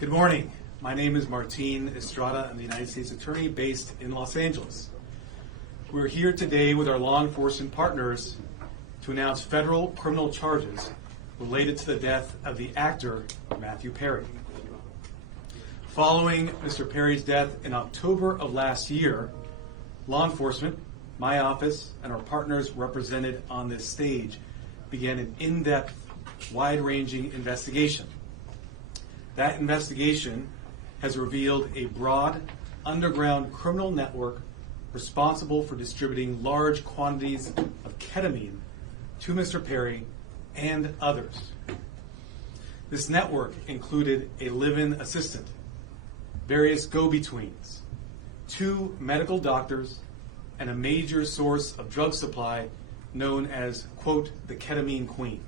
Good morning. My name is Martin Estrada. I'm the United States Attorney based in Los Angeles. We're here today with our law enforcement partners to announce federal criminal charges related to the death of the actor Matthew Perry. Following Mr. Perry's death in October of last year, law enforcement, my office, and our partners represented on this stage began an in-depth, wide-ranging investigation. That investigation has revealed a broad, underground criminal network responsible for distributing large quantities of ketamine to Mr. Perry and others. This network included a live-in assistant, various go-betweens, 2 medical doctors, and a major source of drug supply known as, quote, the ketamine queen.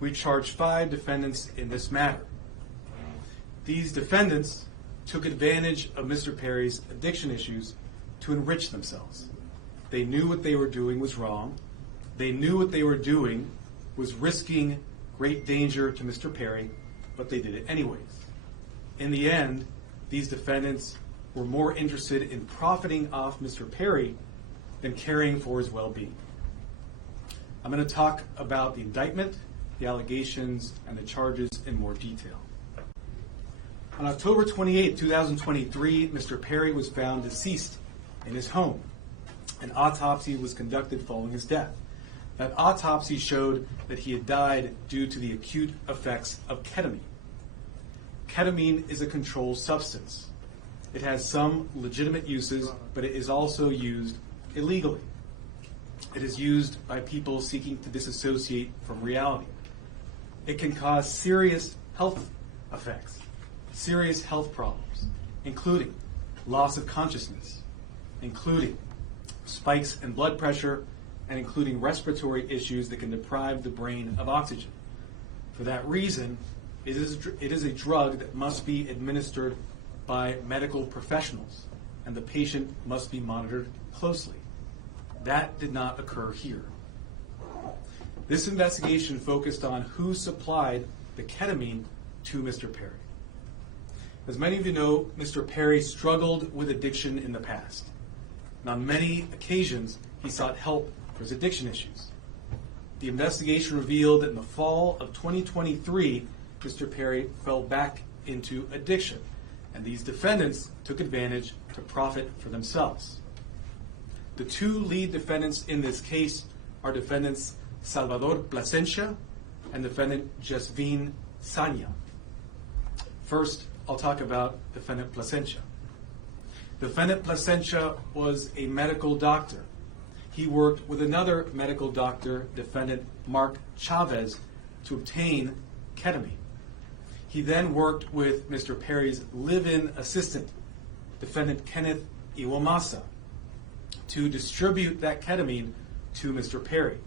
We charged 5 defendants in this matter. These defendants took advantage of Mr. Perry's addiction issues to enrich themselves. They knew what they were doing was wrong. They knew what they were doing was risking great danger to Mr. Perry, but they did it anyways. In the end, these defendants were more interested in profiting off Mr. Perry than caring for his well-being. I'm going to talk about the indictment, the allegations, and the charges in more detail. On October 28, 2023, Mr. Perry was found deceased in his home. An autopsy was conducted following his death. That autopsy showed that he had died due to the acute effects of ketamine. Ketamine is a controlled substance. It has some legitimate uses, but it is also used illegally. It is used by people seeking to disassociate from reality. It can cause serious health effects, serious health problems, including loss of consciousness, including spikes in blood pressure, and including respiratory issues that can deprive the brain of oxygen. For that reason, it is a drug that must be administered by medical professionals, and the patient must be monitored closely. That did not occur here. This investigation focused on who supplied the ketamine to Mr. Perry. As many of you know, Mr. Perry struggled with addiction in the past. And on many occasions, he sought help for his addiction issues. The investigation revealed that in the fall of 2023, Mr. Perry fell back into addiction, and these defendants took advantage to profit for themselves. The 2 lead defendants in this case are defendants Salvador Plasencia and defendant Jasvin Sanya. First, I'll talk about defendant Plasencia. Defendant Plasencia was a medical doctor. He worked with another medical doctor, defendant Mark Chavez, to obtain ketamine. He then worked with Mr. Perry's live-in assistant, defendant Kenneth Iwamasa, to distribute that ketamine to Mr. Perry.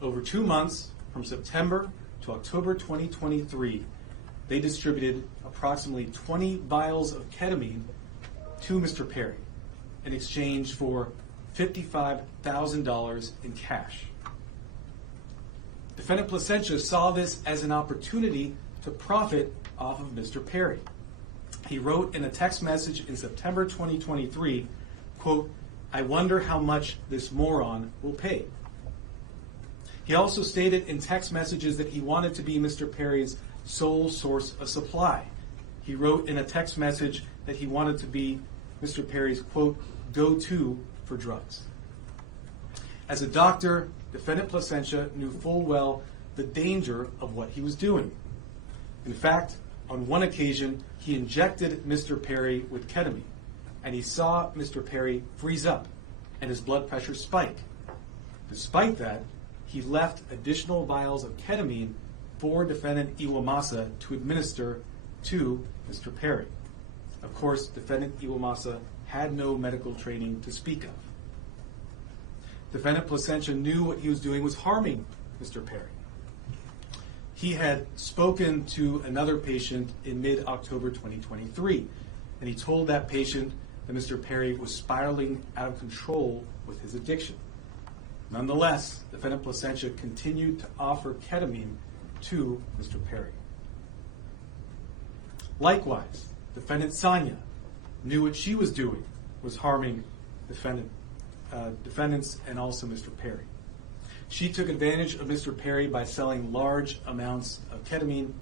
Over 2 months, from September to October 2023, they distributed approximately 20 vials of ketamine to Mr. Perry in exchange for $55,000 in cash. Defendant Plasencia saw this as an opportunity to profit off of Mr. Perry. He wrote in a text message in September 2023, quote, "I wonder how much this moron will pay." He also stated in text messages that he wanted to be Mr. Perry's sole source of supply. He wrote in a text message that he wanted to be Mr. Perry's, quote, go-to for drugs. As a doctor, defendant Plasencia knew full well the danger of what he was doing. In fact, on one occasion, he injected Mr. Perry with ketamine, and he saw Mr. Perry freeze up and his blood pressure spike. Despite that, he left additional vials of ketamine for defendant Iwamasa to administer to Mr. Perry. Of course, defendant Iwamasa had no medical training to speak of. Defendant Plasencia knew what he was doing was harming Mr. Perry. He had spoken to another patient in mid-October 2023, and he told that patient that Mr. Perry was spiraling out of control with his addiction. Nonetheless, defendant Plasencia continued to offer ketamine to Mr. Perry. Likewise, defendant Sonia knew what she was doing was harming defendants and also Mr. Perry. She took advantage of Mr. Perry by selling large amounts of ketamine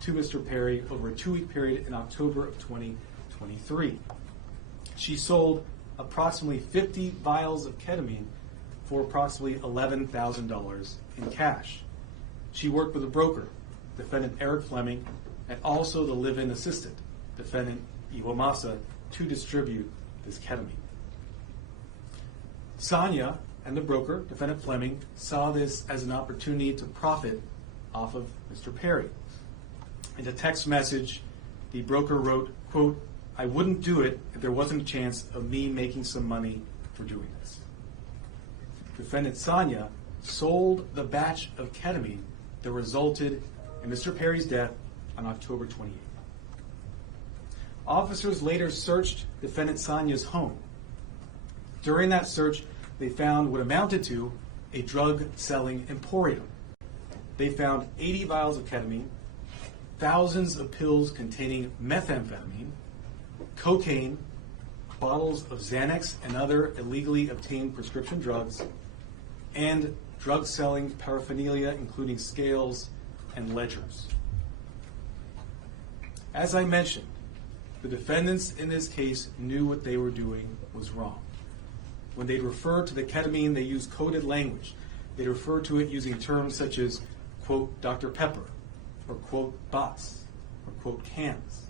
to Mr. Perry over a 2-week period in October of 2023. She sold approximately 50 vials of ketamine for approximately $11,000 in cash. She worked with a broker, defendant Eric Fleming, and also the live-in assistant, defendant Iwamasa, to distribute this ketamine. Sonia and the broker, defendant Fleming, saw this as an opportunity to profit off of Mr. Perry. In a text message, the broker wrote, quote, "I wouldn't do it if there wasn't a chance of me making some money for doing this." Defendant Sonia sold the batch of ketamine that resulted in Mr. Perry's death on October 28th. Officers later searched defendant Sonia's home. During that search, they found what amounted to a drug-selling emporium. They found 80 vials of ketamine, thousands of pills containing methamphetamine, cocaine, bottles of Xanax and other illegally obtained prescription drugs, and drug-selling paraphernalia including scales and ledgers. As I mentioned, the defendants in this case knew what they were doing was wrong. When they referred to the ketamine, they used coded language. They referred to it using terms such as, quote, Dr. Pepper, or quote, bots, or quote, cans.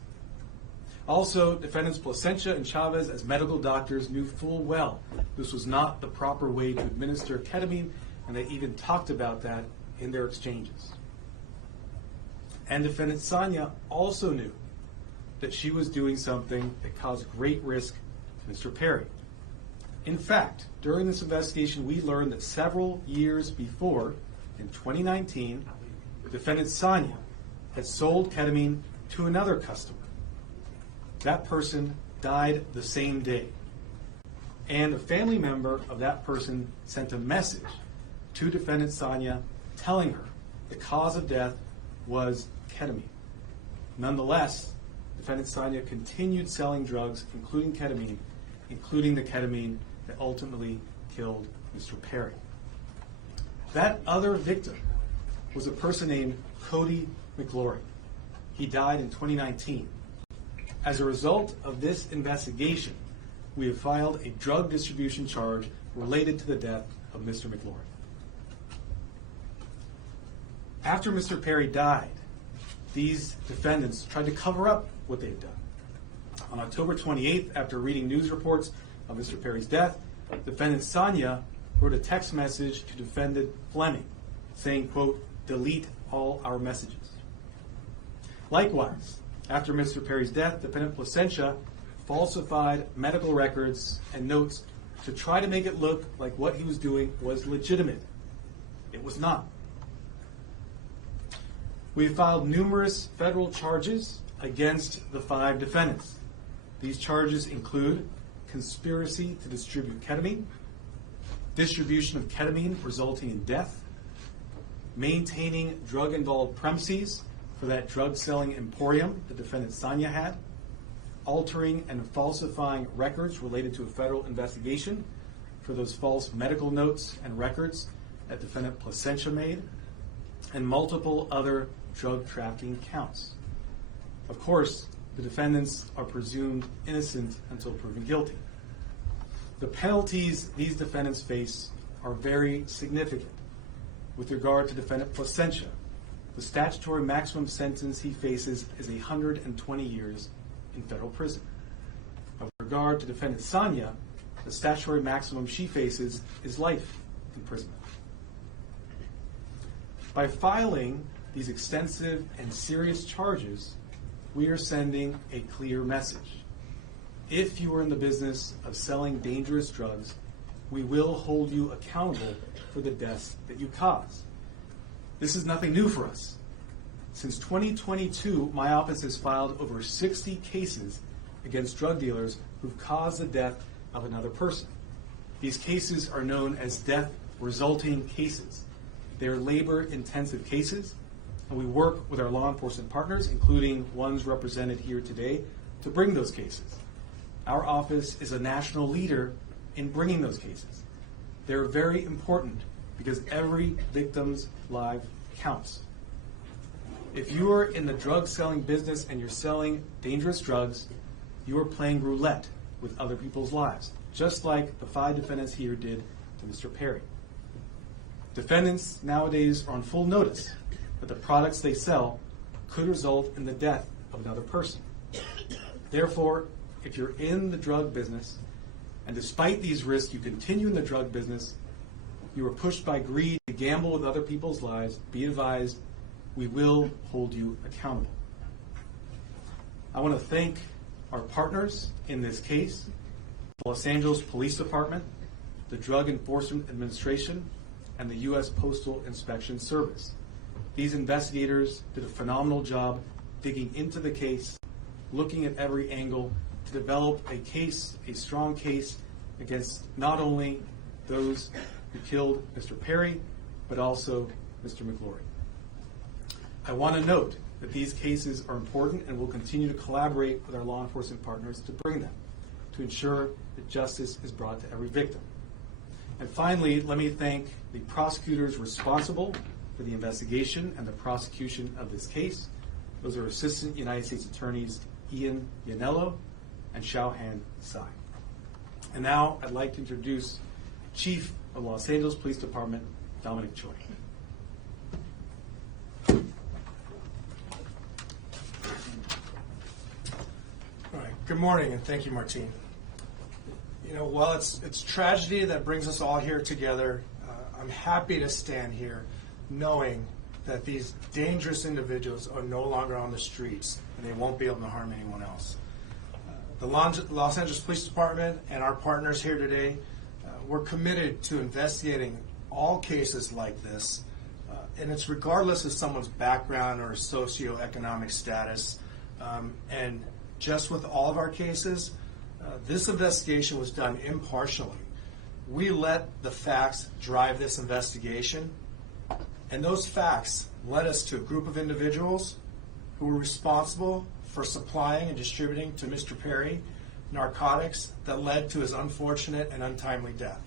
Also, defendants Placencia and Chavez, as medical doctors, knew full well this was not the proper way to administer ketamine, and they even talked about that in their exchanges. And defendant Sonia also knew that she was doing something that caused great risk to Mr. Perry. In fact, during this investigation, we learned that several years before, in 2019, defendant Sonia had sold ketamine to another customer. That person died the same day. And a family member of that person sent a message to defendant Sonia telling her the cause of death was ketamine. Nonetheless, defendant Sonia continued selling drugs, including the ketamine that ultimately killed Mr. Perry. That other victim was a person named Cody McLaurin. He died in 2019. As a result of this investigation, we have filed a drug distribution charge related to the death of Mr. McLaurin. After Mr. Perry died, these defendants tried to cover up what they had done. On October 28th, after reading news reports of Mr. Perry's death, defendant Sonia wrote a text message to defendant Fleming saying, quote, delete all our messages. Likewise, after Mr. Perry's death, defendant Placencia falsified medical records and notes to try to make it look like what he was doing was legitimate. It was not. We have filed numerous federal charges against the 5 defendants. These charges include conspiracy to distribute ketamine, distribution of ketamine resulting in death, maintaining drug-involved premises for that drug-selling emporium the defendant Sonia had, altering and falsifying records related to a federal investigation for those false medical notes and records that defendant Placencia made, and multiple other drug trafficking counts. Of course, the defendants are presumed innocent until proven guilty. The penalties these defendants face are very significant. With regard to defendant Placencia, the statutory maximum sentence he faces is 120 years in federal prison. With regard to defendant Sonia, the statutory maximum she faces is life imprisonment. By filing these extensive and serious charges, we are sending a clear message. If you are in the business of selling dangerous drugs, we will hold you accountable for the deaths that you cause. This is nothing new for us. Since 2022, my office has filed over 60 cases against drug dealers who've caused the death of another person. These cases are known as death resulting cases. They are labor-intensive cases, and we work with our law enforcement partners, including ones represented here today, to bring those cases. Our office is a national leader in bringing those cases. They're very important because every victim's life counts. If you are in the drug selling business and you're selling dangerous drugs, you are playing roulette with other people's lives, just like the 5 defendants here did to Mr. Perry. Defendants nowadays are on full notice that the products they sell could result in the death of another person. Therefore, if you're in the drug business, and despite these risks you continue in the drug business, you are pushed by greed to gamble with other people's lives, be advised, we will hold you accountable. I want to thank our partners in this case, the Los Angeles Police Department, the Drug Enforcement Administration, and the U.S. Postal Inspection Service. These investigators did a phenomenal job digging into the case, looking at every angle to develop a case, a strong case, against not only those who killed Mr. Perry, but also Mr. McGlory. I want to note that these cases are important and will continue to collaborate with our law enforcement partners to bring them, to ensure that justice is brought to every victim. And finally, let me thank the prosecutors responsible for the investigation and the prosecution of this case. Those are Assistant United States Attorneys Ian Yanello and Xiaohan Tsai. And now I'd like to introduce Chief of Los Angeles Police Department, Dominic Choi. All right. Good morning, and thank you, Martine. You know, while it's tragedy that brings us all here together, I'm happy to stand here knowing that these dangerous individuals are no longer on the streets and they won't be able to harm anyone else. The Los Angeles Police Department and our partners here today, we're committed to investigating all cases like this, and it's regardless of someone's background or socioeconomic status. And just with all of our cases, this investigation was done impartially. We let the facts drive this investigation, and those facts led us to a group of individuals who were responsible for supplying and distributing to Mr. Perry narcotics that led to his unfortunate and untimely death.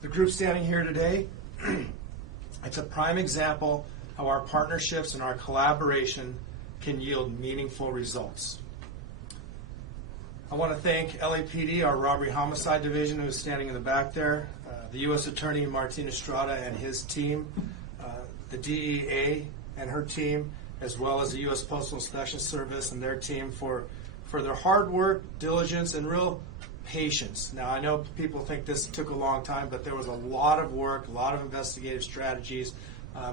The group standing here today, it's a prime example how our partnerships and our collaboration can yield meaningful results. I want to thank LAPD, our Robbery Homicide Division, who is standing in the back there, the U.S. Attorney Martin Estrada and his team, the DEA and her team, as well as the U.S. Postal Inspection Service and their team for their hard work, diligence, and real patience. Now, I know people think this took a long time, but there was a lot of work, a lot of investigative strategies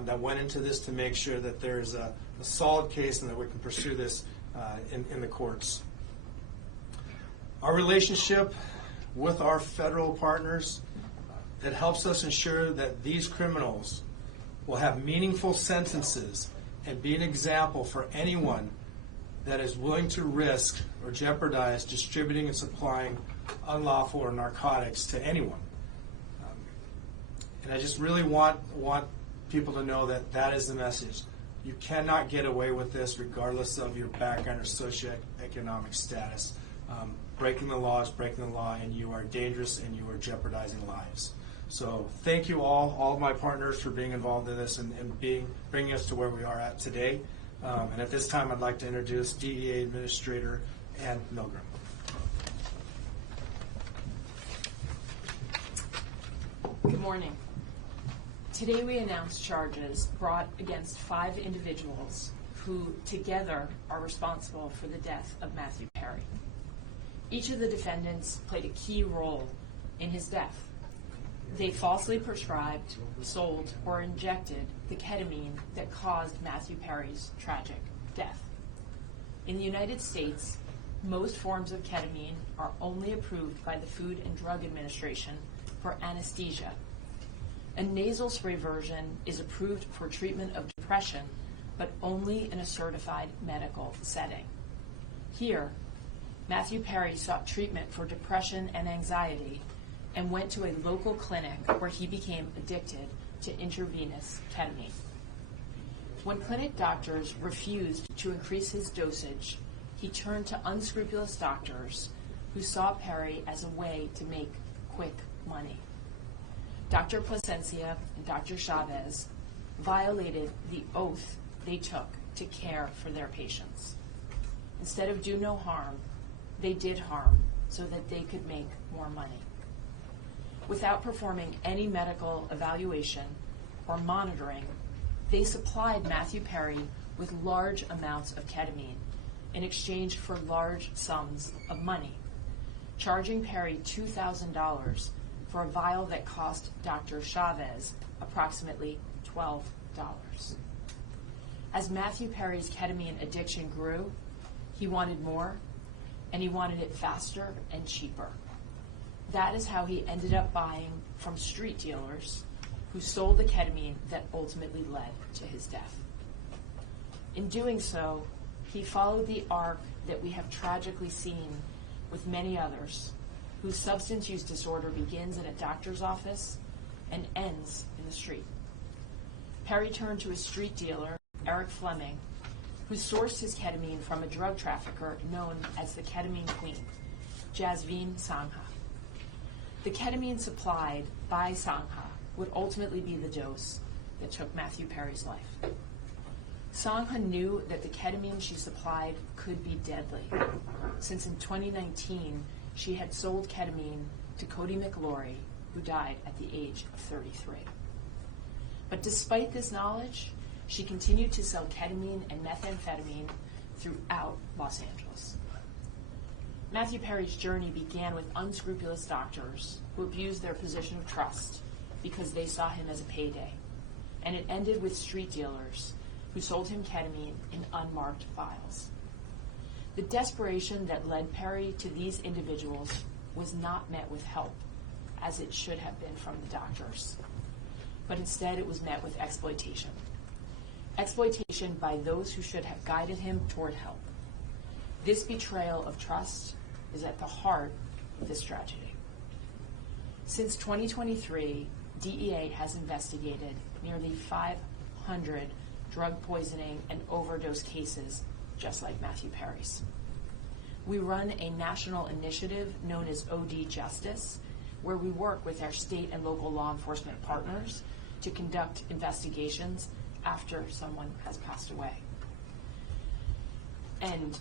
that went into this to make sure that there is a solid case and that we can pursue this in the courts. Our relationship with our federal partners, it helps us ensure that these criminals will have meaningful sentences and be an example for anyone that is willing to risk or jeopardize distributing and supplying unlawful or narcotics to anyone. And I just really want people to know that that is the message. You cannot get away with this regardless of your background or socioeconomic status. Breaking the law is breaking the law, and you are dangerous and you are jeopardizing lives. So thank you all of my partners for being involved in this and bringing us to where we are at today. And at this time, I'd like to introduce DEA Administrator Ann Milgram. Good morning. Today we announce charges brought against 5 individuals who together are responsible for the death of Matthew Perry. Each of the defendants played a key role in his death. They falsely prescribed, sold, or injected the ketamine that caused Matthew Perry's tragic death. In the United States, most forms of ketamine are only approved by the Food and Drug Administration for anesthesia. A nasal spray version is approved for treatment of depression, but only in a certified medical setting. Here, Matthew Perry sought treatment for depression and anxiety and went to a local clinic where he became addicted to intravenous ketamine. When clinic doctors refused to increase his dosage, he turned to unscrupulous doctors who saw Perry as a way to make quick money. Dr. Plasencia and Dr. Chavez violated the oath they took to care for their patients. Instead of do no harm, they did harm so that they could make more money. Without performing any medical evaluation or monitoring, they supplied Matthew Perry with large amounts of ketamine in exchange for large sums of money, charging Perry $2,000 for a vial that cost Dr. Chavez approximately $12. As Matthew Perry's ketamine addiction grew, he wanted more, and he wanted it faster and cheaper. That is how he ended up buying from street dealers who sold the ketamine that ultimately led to his death. In doing so, he followed the arc that we have tragically seen with many others, whose substance use disorder begins in a doctor's office and ends in the street. Perry turned to a street dealer, Eric Fleming, who sourced his ketamine from a drug trafficker known as the Ketamine Queen, Jasveen Sangha. The ketamine supplied by Sangha would ultimately be the dose that took Matthew Perry's life. Sangha knew that the ketamine she supplied could be deadly, since in 2019 she had sold ketamine to Cody McLaury, who died at the age of 33. But despite this knowledge, she continued to sell ketamine and methamphetamine throughout Los Angeles. Matthew Perry's journey began with unscrupulous doctors who abused their position of trust because they saw him as a payday, and it ended with street dealers who sold him ketamine in unmarked vials. The desperation that led Perry to these individuals was not met with help, as it should have been from the doctors, but instead it was met with exploitation. Exploitation by those who should have guided him toward help. This betrayal of trust is at the heart of this tragedy. Since 2023, DEA has investigated nearly 500 drug poisoning and overdose cases just like Matthew Perry's. We run a national initiative known as OD Justice, where we work with our state and local law enforcement partners to conduct investigations after someone has passed away. And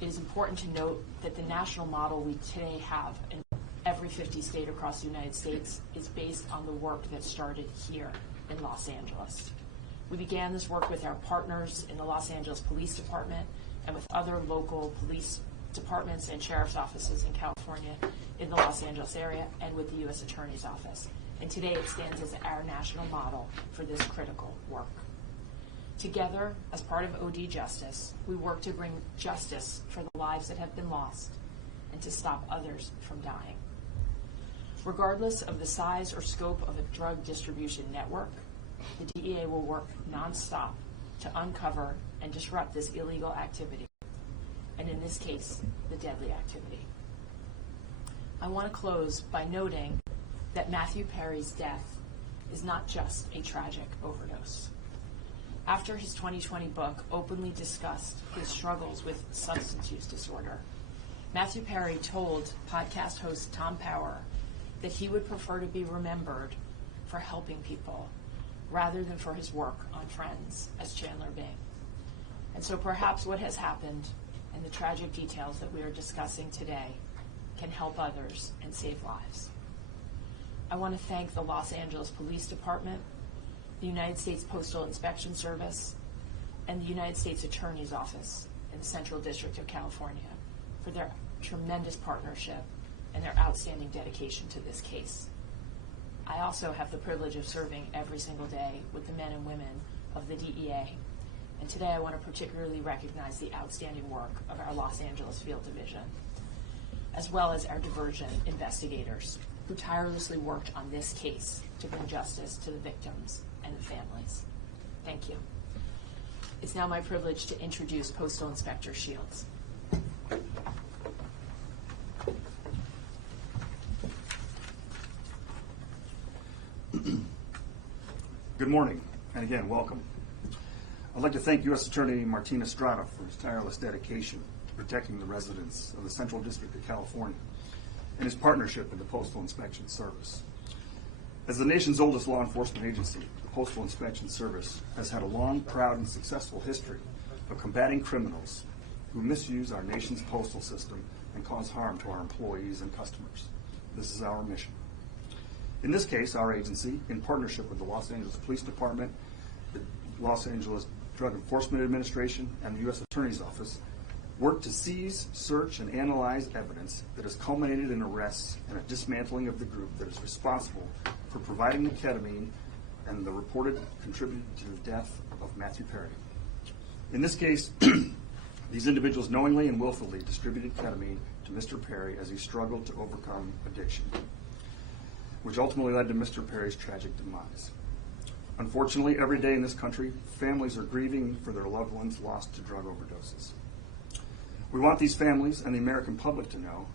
it is important to note that the national model we today have in every 50 state across the United States is based on the work that started here in Los Angeles. We began this work with our partners in the Los Angeles Police Department and with other local police departments and sheriff's offices in California, in the Los Angeles area, and with the U.S. Attorney's Office. And today it stands as our national model for this critical work. Together, as part of OD Justice, we work to bring justice for the lives that have been lost and to stop others from dying. Regardless of the size or scope of a drug distribution network, the DEA will work nonstop to uncover and disrupt this illegal activity, and in this case, the deadly activity. I want to close by noting that Matthew Perry's death is not just a tragic overdose. After his 2020 book openly discussed his struggles with substance use disorder, Matthew Perry told podcast host Tom Power that he would prefer to be remembered for helping people rather than for his work on Friends as Chandler Bing. And so perhaps what has happened and the tragic details that we are discussing today can help others and save lives. I want to thank the Los Angeles Police Department, the United States Postal Inspection Service, and the United States Attorney's Office in the Central District of California for their tremendous partnership and their outstanding dedication to this case. I also have the privilege of serving every single day with the men and women of the DEA, and today I want to particularly recognize the outstanding work of our Los Angeles Field Division, as well as our diversion investigators who tirelessly worked on this case to bring justice to the victims and the families. Thank you. It's now my privilege to introduce Postal Inspector Shields. Good morning, and again, welcome. I'd like to thank U.S. Attorney Martin Estrada for his tireless dedication to protecting the residents of the Central District of California and his partnership with the Postal Inspection Service. As the nation's oldest law enforcement agency, the Postal Inspection Service has had a long, proud, and successful history of combating criminals who misuse our nation's postal system and cause harm to our employees and customers. This is our mission. In this case, our agency, in partnership with the Los Angeles Police Department, the Los Angeles Drug Enforcement Administration, and the U.S. Attorney's Office, worked to seize, search, and analyze evidence that has culminated in arrests and a dismantling of the group that is responsible for providing the ketamine and the reported contributed to the death of Matthew Perry. In this case, these individuals knowingly and willfully distributed ketamine to Mr. Perry as he struggled to overcome addiction, which ultimately led to Mr. Perry's tragic demise. Unfortunately, every day in this country, families are grieving for their loved ones lost to drug overdoses. We want these families and the American public to know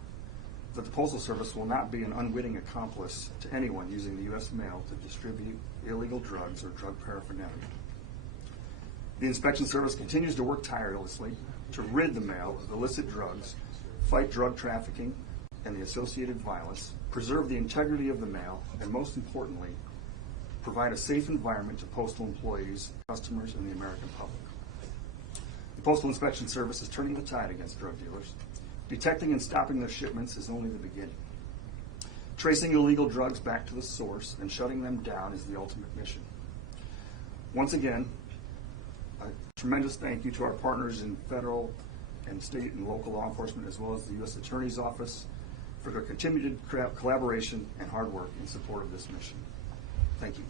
that the Postal Service will not be an unwitting accomplice to anyone using the U.S. mail to distribute illegal drugs or drug paraphernalia. The Inspection Service continues to work tirelessly to rid the mail of illicit drugs, fight drug trafficking and the associated violence, preserve the integrity of the mail, and most importantly, provide a safe environment to postal employees, customers, and the American public. The Postal Inspection Service is turning the tide against drug dealers. Detecting and stopping their shipments is only the beginning. Tracing illegal drugs back to the source and shutting them down is the ultimate mission. Once again, a tremendous thank you to our partners in federal and state and local law enforcement, as well as the U.S. Attorney's Office, for their continued collaboration and hard work in support of this mission. Thank you.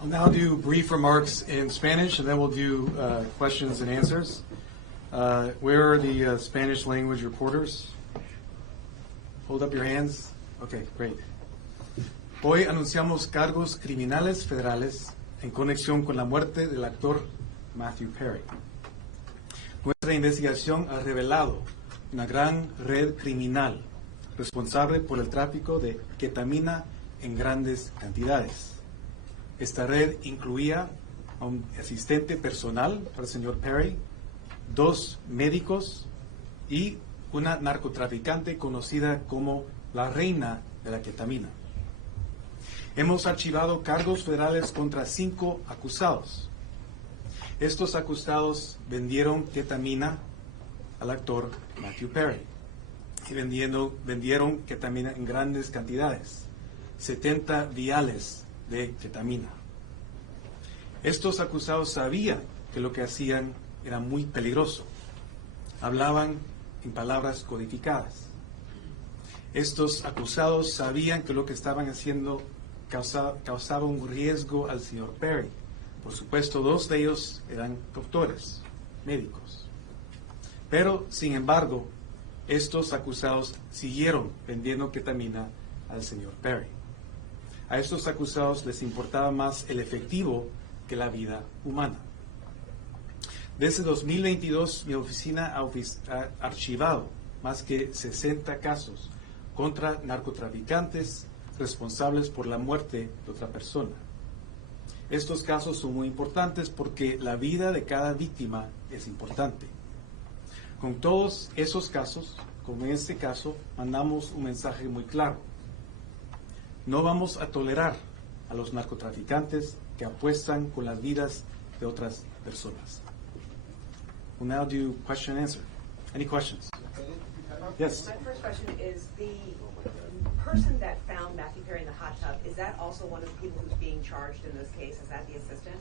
I'll now do brief remarks in Spanish, and then we'll do questions and answers. Where are the Spanish language reporters? Hold up your hands. Okay, great. Hoy anunciamos cargos criminales federales en conexión con la muerte del actor Matthew Perry. Nuestra investigación ha revelado una gran red criminal responsable por el tráfico de ketamina en grandes cantidades. Esta red incluía a un asistente personal para el señor Perry, 2 médicos y una narcotraficante conocida como la reina de la ketamina. Hemos archivado cargos federales contra 5 acusados. Estos acusados vendieron ketamina al actor Matthew Perry y vendieron ketamina en grandes cantidades, 70 viales de ketamina. Estos acusados sabían que lo que hacían era muy peligroso. Hablaban en palabras codificadas. Estos acusados sabían que lo que estaban haciendo causaba un riesgo al señor Perry. Por supuesto, 2 de ellos eran doctores, médicos. Pero, sin embargo, estos acusados siguieron vendiendo ketamina al señor Perry. A estos acusados les importaba más el efectivo que la vida humana. Desde 2022, mi oficina ha archivado más que 60 casos contra narcotraficantes responsables por la muerte de otra persona. Estos casos son muy importantes porque la vida de cada víctima es importante. Con todos esos casos, como en este caso, mandamos un mensaje muy claro. No vamos a tolerar a los narcotraficantes que apuestan con las vidas de otras personas. We'll now do question and answer. Any questions? Yes. My first question is, the person that found Matthew Perry in the hot tub, is that also one of the people who's being charged in this case? Is that the assistant?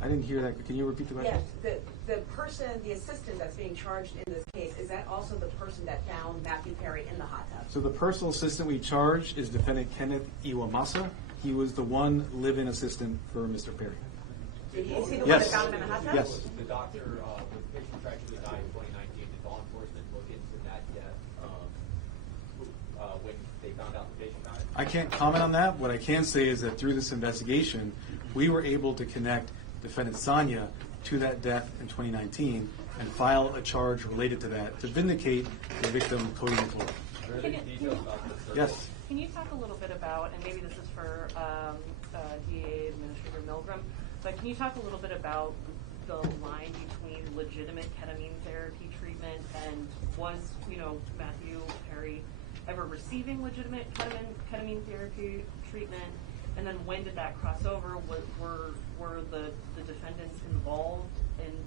I didn't hear that. Can you repeat the question? Yes, the person, the assistant that's being charged in this case, is that also the person that found Matthew Perry in the hot tub? So the personal assistant we charged is defendant Kenneth Iwamasa. He was the one live-in assistant for Mr. Perry. Is he the one that Yes. found him in the hot tub? Yes. The doctor, the patient tragically died in 2019. Did law enforcement look into that death when they found out the patient died? I can't comment on that. What I can say is that through this investigation, we were able to connect defendant Sonia to that death in 2019 and file a charge related to that to vindicate the victim, Cody McClure. Are there any details about the search? Yes. Can you talk a little bit about, and maybe this is for DA Administrator Milgram, but can you talk a little bit about the line between legitimate ketamine therapy treatment and was, Matthew Perry ever receiving legitimate ketamine therapy treatment? And then when did that cross over? Were the defendants involved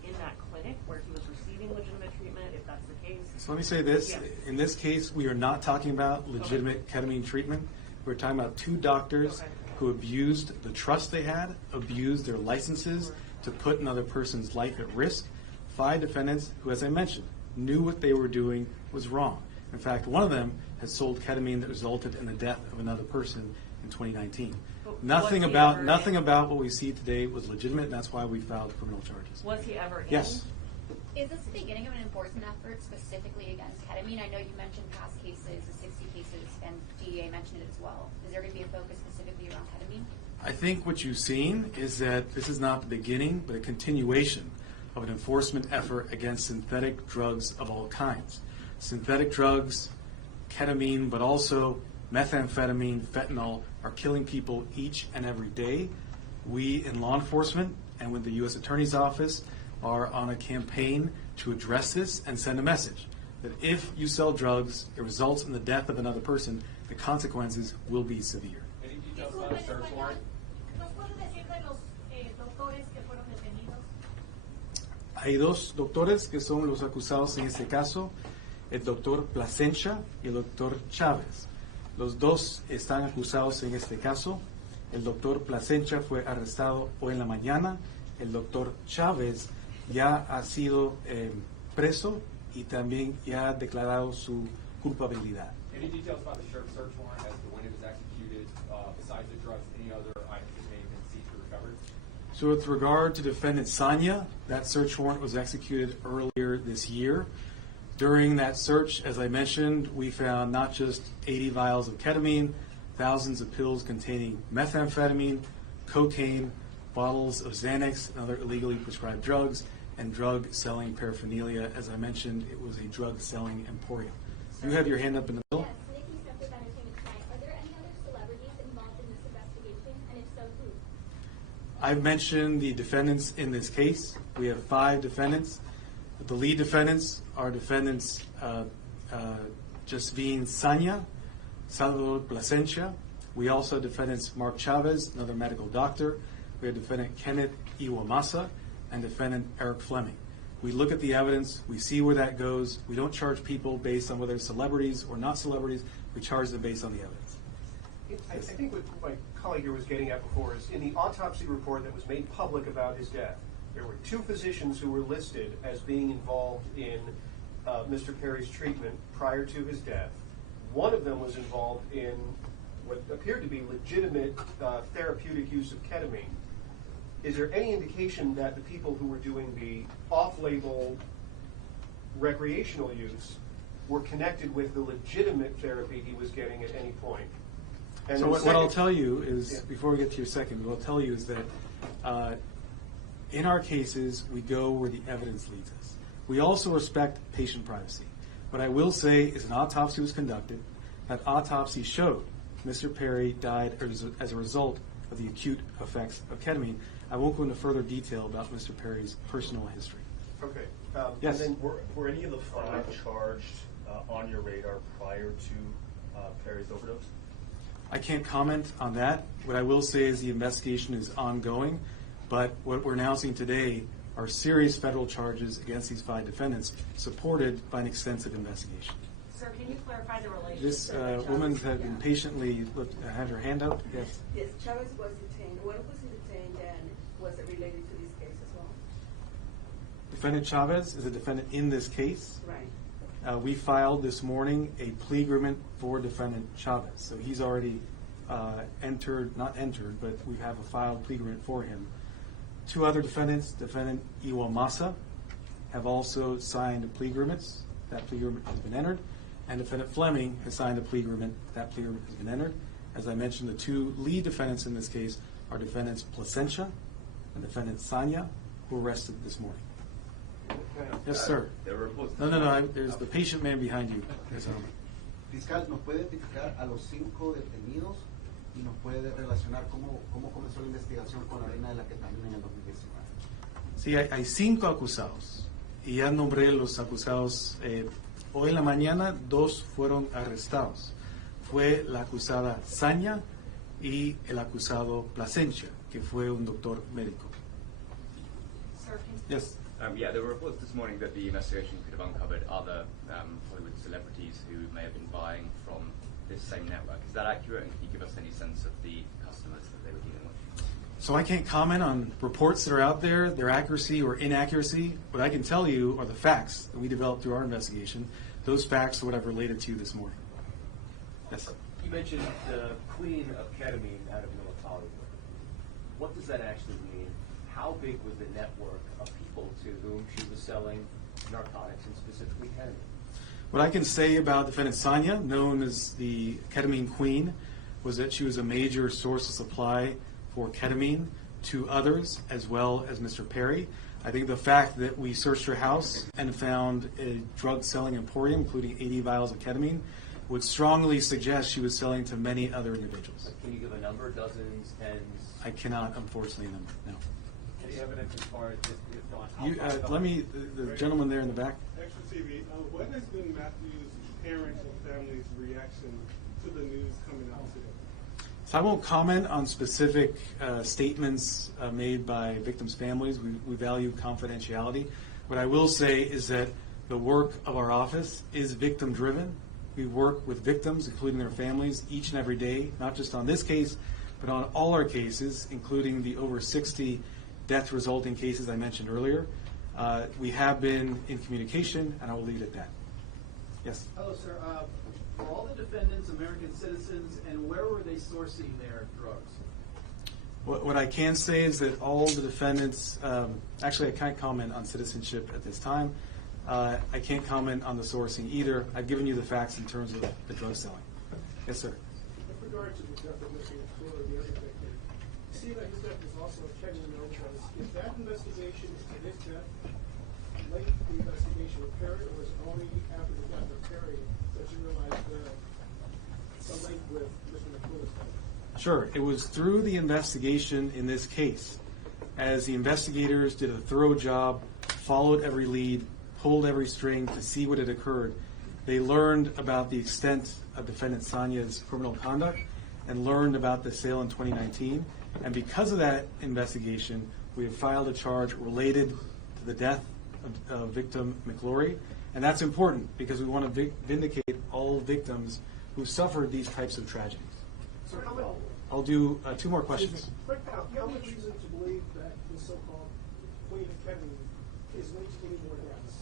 in that clinic where he was receiving legitimate treatment, if that's the case? So let me say this. Yes. In this case, we are not talking about legitimate ketamine treatment. We're talking about two doctors who abused the trust they had, abused their licenses to put another person's life at risk. 5 defendants who, as I mentioned, knew what they were doing was wrong. In fact, one of them has sold ketamine that resulted in the death of another person in 2019. Nothing about what we see today was legitimate, and that's why we filed criminal charges. Was he ever in? Yes. Is this the beginning of an enforcement effort specifically against ketamine? I know you mentioned past cases, the 60 cases, and DEA mentioned it as well. Is there going to be a focus specifically around ketamine? I think what you've seen is that this is not the beginning, but a continuation of an enforcement effort against synthetic drugs of all kinds. Synthetic drugs, ketamine, but also methamphetamine, fentanyl, are killing people each and every day. We in law enforcement and with the U.S. Attorney's Office are on a campaign to address this and send a message that if you sell drugs, it results in the death of another person, the consequences will be severe. Any details about a search warrant? Hay dos doctores que son los acusados en este caso, el doctor Plasencia y el doctor Chávez. Los dos están acusados en este caso. El doctor Plasencia fue arrestado hoy en la mañana. El doctor Chávez ya ha sido preso y también ya ha declarado su culpabilidad. Any details about the search warrant as to when it was executed, besides the drugs, any other items that may have been seized or recovered? So with regard to defendant Sanya, that search warrant was executed earlier this year. During that search, as I mentioned, we found not just 80 vials of ketamine, thousands of pills containing methamphetamine, cocaine, bottles of Xanax and other illegally prescribed drugs, and drug-selling paraphernalia. As I mentioned, it was a drug-selling emporium. You have your hand up in the middle. Yes, Nikki Step with Entertainment Tonight. Are there any other celebrities involved in this investigation, and if so, who? I've mentioned the defendants in this case. We have 5 defendants. The lead defendants are defendants Jasvine Sanya, Salvador Plasencia. We also have defendants Mark Chavez, another medical doctor. We have defendant Kenneth Iwamasa and defendant Eric Fleming. We look at the evidence. We see where that goes. We don't charge people based on whether they're celebrities or not celebrities. We charge them based on the evidence. I think what my colleague here was getting at before is in the autopsy report that was made public about his death, there were 2 physicians who were listed as being involved in Mr. Perry's treatment prior to his death. One of them was involved in what appeared to be legitimate therapeutic use of ketamine. Is there any indication that the people who were doing the off-label recreational use were connected with the legitimate therapy he was getting at any point? And so what I'll tell you is, before we get to your second, what I'll tell you is that in our cases, we go where the evidence leads us. We also respect patient privacy. What I will say is an autopsy was conducted. That autopsy showed Mr. Perry died as a result of the acute effects of ketamine. I won't go into further detail about Mr. Perry's personal history. Okay. Yes. And then Were any of the 5 charged on your radar prior to Perry's overdose? I can't comment on that. What I will say is the investigation is ongoing, but what we're announcing today are serious federal charges against these 5 defendants, supported by an extensive investigation. Sir, can you clarify the relationship? This woman had been patiently had her hand up. Yes. Yes, Chavez was detained. When was he detained, and was it related to this case as well? Defendant Chavez is a defendant in this case. Right. We filed this morning a plea agreement for defendant Chavez. So he's already not entered, but we have a filed plea agreement for him. 2 other defendants, defendant Iwamasa, have also signed plea agreements. That plea agreement has been entered. And defendant Fleming has signed a plea agreement. That plea agreement has been entered. As I mentioned, the 2 lead defendants in this case are defendants Plasencia and defendant Sanya, who were arrested this morning. Yes, sir. No. There's the patient man behind you. Fiscal, ¿nos puede identificar a los 5 detenidos y nos puede relacionar cómo comenzó la investigación con la vena de la ketamina en el 2019? Sí, hay 5 acusados y ya nombré los acusados. Hoy en la mañana 2 fueron arrestados. Fue la acusada Saña y el acusado Plasencia, que fue un doctor médico. Sir, Yes. Yeah, there were reports this morning that the investigation could have uncovered other Hollywood celebrities who may have been buying from this same network. Is that accurate? And can you give us any sense of the customers that they were dealing with? So I can't comment on reports that are out there, their accuracy or inaccuracy. What I can tell you are the facts that we developed through our investigation. Those facts are what I've related to you this morning. Yes. You mentioned the queen of ketamine out of North Hollywood. What does that actually mean? How big was the network of people to whom she was selling narcotics and specifically ketamine? What I can say about defendant Saña, known as the ketamine queen, was that she was a major source of supply for ketamine to others, as well as Mr. Perry. I think the fact that we searched her house and found a drug-selling emporium, including 80 vials of ketamine, would strongly suggest she was selling to many other individuals. Can you give a number, dozens, tens? I cannot, unfortunately, number, no. Any evidence as far as this, if not, The gentleman there in the back. Extra TV, what has been Matthew's parents and family's reaction to the news coming out today? So I won't comment on specific statements made by victims' families. We value confidentiality. What I will say is that the work of our office is victim-driven. We work with victims, including their families, each and every day, not just on this case, but on all our cases, including the over 60 death-resulting cases I mentioned earlier. We have been in communication, and I will leave it at that. Yes? Hello, sir. Were all the defendants American citizens, and where were they sourcing their drugs? What I can say is that all the defendants, actually I can't comment on citizenship at this time. I can't comment on the sourcing either. I've given you the facts in terms of the drug selling. Yes, sir. With regard to the death of Mr. McClure, the other victim, you see that his death is also a ketamine overdose. Is that investigation into his death linked to the investigation of Perry, or was it only after the death of Perry that you realized the link with Mr. McClure's death? Sure. It was through the investigation in this case, as the investigators did a thorough job, followed every lead, pulled every string to see what had occurred. They learned about the extent of defendant Saña's criminal conduct and learned about the sale in 2019. And because of that investigation, we have filed a charge related to the death of victim McClure. And that's important because we want to vindicate all victims who suffered these types of tragedies. So how much, I'll do 2 more questions. how much reason to believe that the so-called queen of ketamine is linked to any more deaths?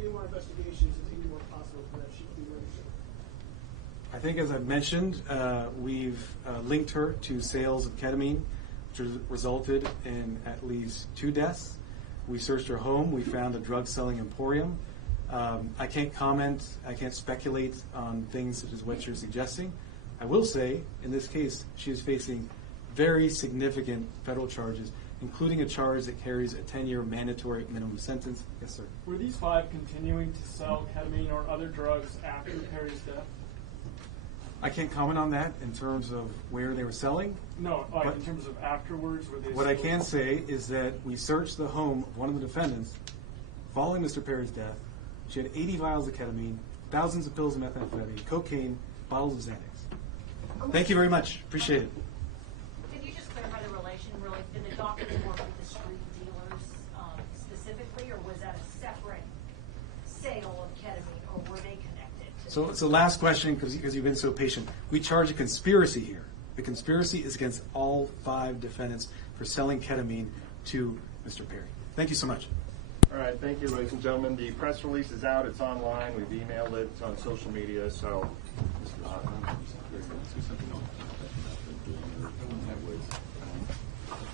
Any more investigations, is any more possible that she could be linked to? I think, as I've mentioned, we've linked her to sales of ketamine, which has resulted in at least 2 deaths. We searched her home. We found a drug-selling emporium. I can't comment. I can't speculate on things such as what you're suggesting. I will say, in this case, she is facing very significant federal charges, including a charge that carries a 10-year mandatory minimum sentence. Yes, sir. Were these 5 continuing to sell ketamine or other drugs after Perry's death? I can't comment on that in terms of where they were selling. No, in terms of afterwards. Were they What I can say is that we searched the home of one of the defendants following Mr. Perry's death. She had 80 vials of ketamine, thousands of pills of methamphetamine, cocaine, bottles of Xanax. Thank you very much. Appreciate it. Could you just clarify the relation, really? Did the doctors work with the street dealers specifically, or was that a separate sale of ketamine, or were they connected? So it's the last question, because you've been so patient. We charge a conspiracy here. The conspiracy is against all 5 defendants for selling ketamine to Mr. Perry. Thank you so much. All right, thank you, ladies and gentlemen. The press release is out. It's online. We've emailed it. It's on social media. So,